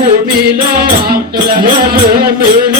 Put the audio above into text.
ભૂમિ નો ભૂમિ